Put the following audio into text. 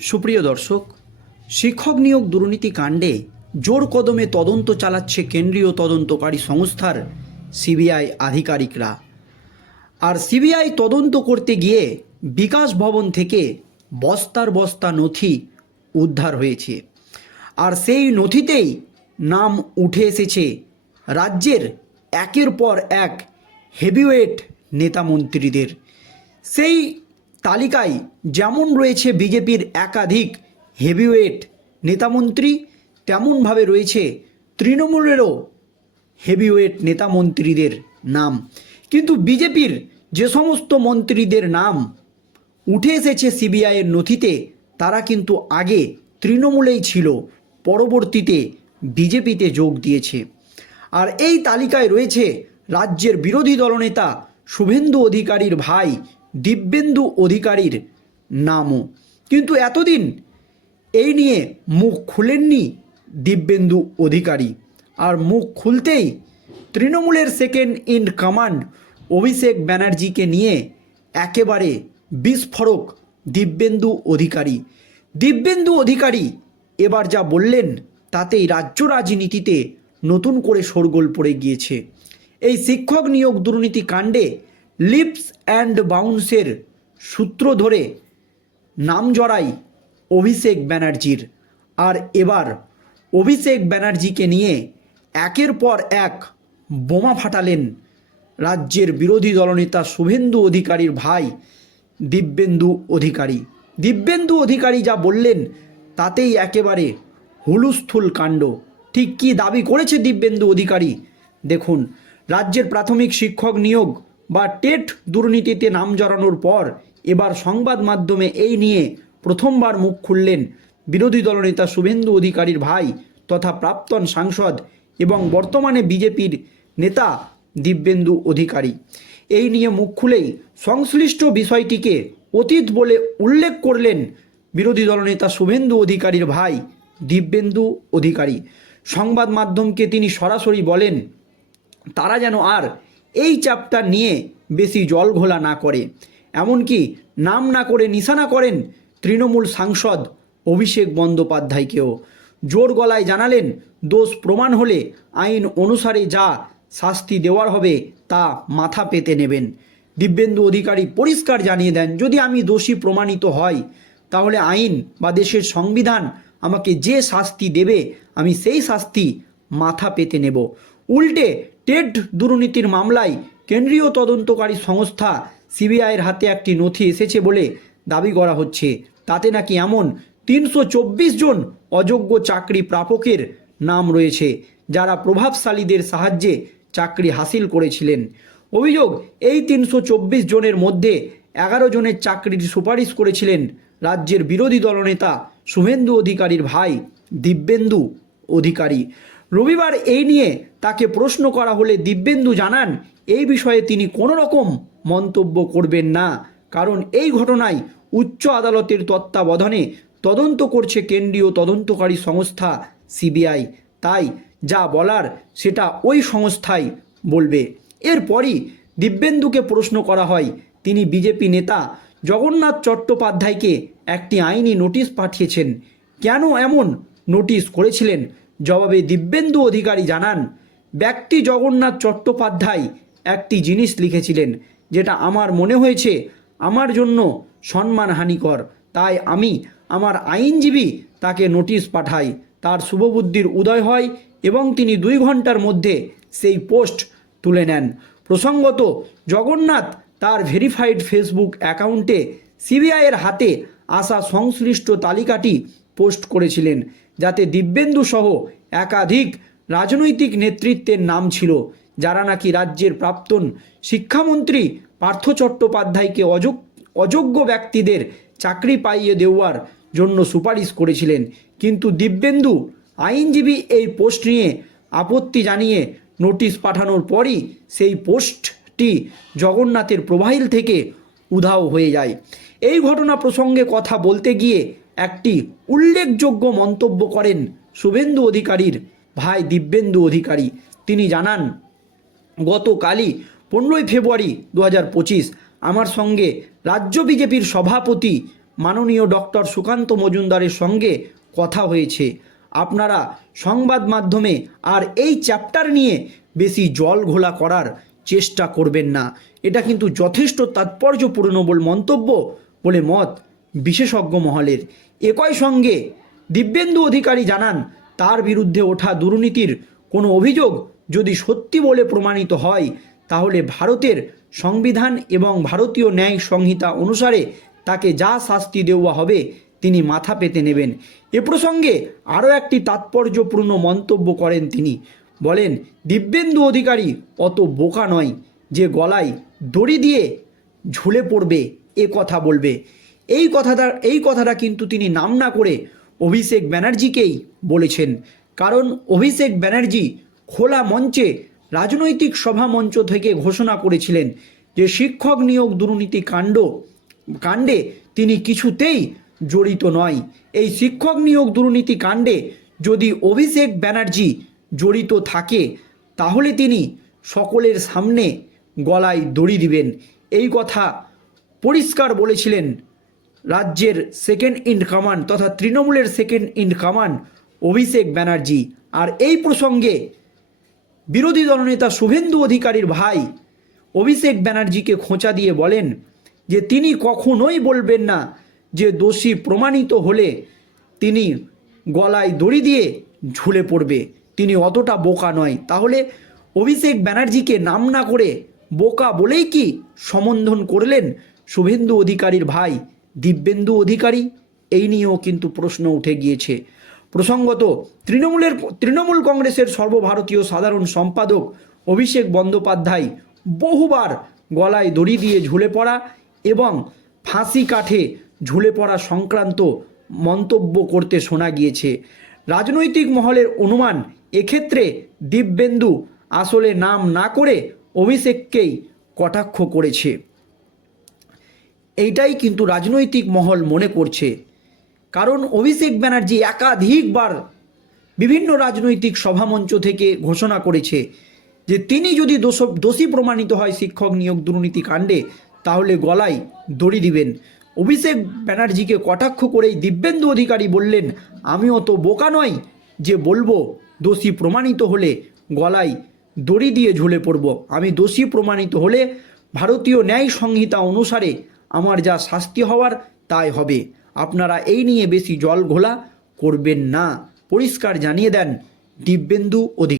সুপ্রিয় দর্শক, শিক্ষক নিয়োগ দুর্নীতি কাণ্ডে জোর কদমে তদন্ত চালাচ্ছে কেন্দ্রীয় তদন্তকারী সংস্থার সিবিআই আধিকারিকরা। আর সিবিআই তদন্ত করতে গিয়ে বিকাশ ভবন থেকে বস্তার বস্তা নথি উদ্ধার হয়েছে। আর সেই নথিতেই নাম উঠে এসেছে রাজ্যের একের পর এক হেভিওয়েট নেতামন্ত্রীদের সেই তালিকায় যেমন রয়েছে বিজেপির একাধিক হেভিওয়েট নেতামন্ত্রী, তেমনভাবে রয়েছে তৃণমূলেরও হেভিওয়েট নেতামন্ত্রীদের নাম। কিন্তু বিজেপির যে সমস্ত মন্ত্রীদের নাম উঠে এসেছে সিবিআইয়ের নথিতে, তারা কিন্তু আগে তৃণমূলেই ছিল, পরবর্তীতে বিজেপিতে যোগ দিয়েছে। আর এই তালিকায় রয়েছে রাজ্যের বিরোধী দলনেতা শুভেন্দু অধিকারীর ভাই দিব্যেন্দু অধিকারীর নামও। কিন্তু এতদিন এই নিয়ে মুখ খুলেননি দিব্যেন্দু অধিকারী। আর মুখ খুলতেই তৃণমূলের সেকেন্ড ইন কমান্ড অভিষেক ব্যানার্জিকে নিয়ে একেবারে বিস্ফোরক দিব্যেন্দু অধিকারী। দিব্যেন্দু অধিকারী এবার যা বললেন, তাতেই রাজ্য রাজনীতিতে নতুন করে শোরগোল পড়ে গিয়েছে। এই শিক্ষক নিয়োগ দুর্নীতি কাণ্ডে লিপস অ্যান্ড বাউন্সের সূত্র ধরে নাম জড়াই অভিষেক ব্যানার্জির। আর এবার অভিষেক ব্যানার্জিকে নিয়ে একের পর এক বোমা ফাটালেন রাজ্যের বিরোধী দলনেতা শুভেন্দু অধিকারীর ভাই দিব্যেন্দু অধিকারী। দিব্যেন্দু অধিকারী যা বললেন, তাতেই একেবারে হুলুস্থুল কাণ্ড। ঠিক কী দাবি করেছে দিব্যেন্দু অধিকারী? দেখুন, রাজ্যের প্রাথমিক শিক্ষক নিয়োগ বা টেট দুর্নীতিতে নাম জড়ানোর পর এবার সংবাদ মাধ্যমে এই নিয়ে প্রথমবার মুখ খুললেন বিরোধী দলনেতা শুভেন্দু অধিকারীর ভাই তথা প্রাক্তন সাংসদ এবং বর্তমানে বিজেপির নেতা দিব্যেন্দু অধিকারী। এই নিয়ে মুখ খুলেই সংশ্লিষ্ট বিষয়টিকে অতীত বলে উল্লেখ করলেন বিরোধী দলনেতা শুভেন্দু অধিকারীর ভাই দিব্যেন্দু অধিকারী। সংবাদ মাধ্যমকে তিনি সরাসরি বলেন, তারা যেন আর এই চাপটা নিয়ে বেশি জল ঘোলা না করে। এমনকি নাম না করে নিশানা করেন তৃণমূল সাংসদ অভিষেক বন্দ্যোপাধ্যায়কেও। জোর গলায় জানালেন, দোষ প্রমাণ হলে আইন অনুসারে যা শাস্তি দেওয়ার হবে তা মাথা পেতে নেবেন। দিব্যেন্দু অধিকারী পরিষ্কার জানিয়ে দেন, যদি আমি দোষী প্রমাণিত হয় তাহলে আইন বা দেশের সংবিধান আমাকে যে শাস্তি দেবে, আমি সেই শাস্তি মাথা পেতে নেব। উল্টে টেট দুর্নীতির মামলায় কেন্দ্রীয় তদন্তকারী সংস্থা সিবিআইয়ের হাতে একটি নথি এসেছে বলে দাবি করা হচ্ছে। তাতে নাকি এমন তিনশো চব্বিশ জন অযোগ্য চাকরি প্রাপকের নাম রয়েছে, যারা প্রভাবশালীদের সাহায্যে চাকরি হাসিল করেছিলেন। অভিযোগ, এই তিনশো চব্বিশ জনের মধ্যে এগারো জনের চাকরির সুপারিশ করেছিলেন রাজ্যের বিরোধী দলনেতা শুভেন্দু অধিকারীর ভাই দিব্যেন্দু অধিকারী। রবিবার এই নিয়ে তাকে প্রশ্ন করা হলে দিব্যেন্দু জানান, এই বিষয়ে তিনি কোনো রকম মন্তব্য করবেন না। কারণ এই ঘটনায় উচ্চ আদালতের তত্ত্বাবধানে তদন্ত করছে কেন্দ্রীয় তদন্তকারী সংস্থা সিবিআই। তাই যা বলার সেটা ওই সংস্থাই বলবে। এরপরই দিব্যেন্দুকে প্রশ্ন করা হয়, তিনি বিজেপি নেতা জগন্নাথ চট্টোপাধ্যায়কে একটি আইনি নোটিশ পাঠিয়েছেন। কেন এমন নোটিশ করেছিলেন? জবাবে দিব্যেন্দু অধিকারী জানান, ব্যক্তি জগন্নাথ চট্টোপাধ্যায় একটি জিনিস লিখেছিলেন, যেটা আমার মনে হয়েছে আমার জন্য সম্মানহানিকর। তাই আমি আমার আইনজীবী তাকে নোটিশ পাঠাই। তার শুভবুদ্ধির উদয় হয় এবং তিনি দুই ঘণ্টার মধ্যে সেই পোস্ট তুলে নেন। প্রসঙ্গত, জগন্নাথ তার ভেরিফাইড ফেসবুক অ্যাকাউন্টে সিবিআইয়ের হাতে আসা সংশ্লিষ্ট তালিকাটি পোস্ট করেছিলেন। যাতে দিব্যেন্দু সহ একাধিক রাজনৈতিক নেতৃত্বের নাম ছিল, যারা নাকি রাজ্যের প্রাক্তন শিক্ষামন্ত্রী পার্থ চট্টোপাধ্যায়কে অযোগ, অযোগ্য ব্যক্তিদের চাকরি পাইয়ে দেওয়ার জন্য সুপারিশ করেছিলেন। কিন্তু দিব্যেন্দু আইনজীবী এই পোস্ট নিয়ে আপত্তি জানিয়ে নোটিশ পাঠানোর পরই সেই পোস্টটি জগন্নাথের প্রোফাইল থেকে উধাও হয়ে যায়। এই ঘটনা প্রসঙ্গে কথা বলতে গিয়ে একটি উল্লেখযোগ্য মন্তব্য করেন শুভেন্দু অধিকারীর ভাই দিব্যেন্দু অধিকারী। তিনি জানান, গতকালই পনেরোই ফেব্রুয়ারি দু হাজার পঁচিশ আমার সঙ্গে রাজ্য বিজেপির সভাপতি মাননীয় ডক্টর সুকান্ত মজুমদারের সঙ্গে কথা হয়েছে। আপনারা সংবাদ মাধ্যমে আর এই চ্যাপ্টার নিয়ে বেশি জল ঘোলা করার চেষ্টা করবেন না। এটা কিন্তু যথেষ্ট তাৎপর্যপূর্ণ বল মন্তব্য বলে মত বিশেষজ্ঞ মহলের একই সঙ্গে দিব্যেন্দু অধিকারী জানান, তার বিরুদ্ধে ওঠা দুর্নীতির কোনো অভিযোগ যদি সত্যি বলে প্রমাণিত হয়, তাহলে ভারতের সংবিধান এবং ভারতীয় ন্যায় সংহিতা অনুসারে তাকে যা শাস্তি দেওয়া হবে তিনি মাথা পেতে নেবেন। এ প্রসঙ্গে আরও একটি তাৎপর্যপূর্ণ মন্তব্য করেন তিনি। বলেন, দিব্যেন্দু অধিকারী অত বোকা নয় যে গলায় দড়ি দিয়ে ঝুলে পড়বে, এ কথা বলবে। এই কথাটা এই কথাটা কিন্তু তিনি নাম না করে অভিষেক ব্যানার্জিকেই বলেছেন। কারণ অভিষেক ব্যানার্জি খোলা মঞ্চে রাজনৈতিক সভা মঞ্চ থেকে ঘোষণা করেছিলেন যে শিক্ষক নিয়োগ দুর্নীতি কাণ্ড, কাণ্ডে তিনি কিছুতেই জড়িত নয়। এই শিক্ষক নিয়োগ দুর্নীতি কাণ্ডে যদি অভিষেক ব্যানার্জি জড়িত থাকে, তাহলে তিনি সকলের সামনে গলায় দড়ি দিবেন। এই কথা পরিষ্কার বলেছিলেন রাজ্যের সেকেন্ড ইন কমান্ড তথা তৃণমূলের second in command Abhishek Banerjee. আর এই প্রসঙ্গে বিরোধী দলনেতা শুভেন্দু অধিকারীর ভাই অভিষেক ব্যানার্জিকে খোঁচা দিয়ে বলেন যে তিনি কখনোই বলবেন না যে দোষী প্রমাণিত হলে তিনি গলায় দড়ি দিয়ে ঝুলে পড়বে। তিনি অতটা বোকা নয়। তাহলে অভিষেক ব্যানার্জিকে নাম না করে বোকা বলেই কি সম্বোধন করলেন শুভেন্দু অধিকারীর ভাই? দিব্যেন্দু অধিকারী, এই নিয়েও কিন্তু প্রশ্ন উঠে গিয়েছে। প্রসঙ্গত, তৃণমূলের তৃণমূল কংগ্রেসের সর্বভারতীয় সাধারণ সম্পাদক অভিষেক বন্দ্যোপাধ্যায় বহুবার গলায় দড়ি দিয়ে ঝুলে পড়া এবং ফাঁসি কাঠে ঝুলে পড়া সংক্রান্ত মন্তব্য করতে শোনা গিয়েছে। রাজনৈতিক মহলের অনুমান, এক্ষেত্রে দিব্যেন্দু আসলে নাম না করে অভিষেককেই কটাক্ষ করেছে। এইটাই কিন্তু রাজনৈতিক মহল মনে করছে। কারণ অভিষেক ব্যানার্জি একাধিকবার বিভিন্ন রাজনৈতিক সভামঞ্চ থেকে ঘোষণা করেছে যে তিনি যদি দোষ দোষী প্রমাণিত হয় শিক্ষক নিয়োগ দুর্নীতি কাণ্ডে, তাহলে গলায় দড়ি দিবেন। অভিষেক ব্যানার্জিকে কটাক্ষ করেই দিব্যেন্দু অধিকারী বললেন আমি অত বোকা নয় যে বলব দোষী প্রমাণিত হলে গলায় দড়ি দিয়ে ঝুলে পড়ব। আমি দোষী প্রমাণিত হলে ভারতীয় ন্যায় সংহিতা অনুসারে আমার যা শাস্তি হওয়ার তাই হবে। আপনারা এই নিয়ে বেশি জল ঘোলা করবেন না। পরিষ্কার জানিয়ে দেন দিব্যেন্দু অধিকারী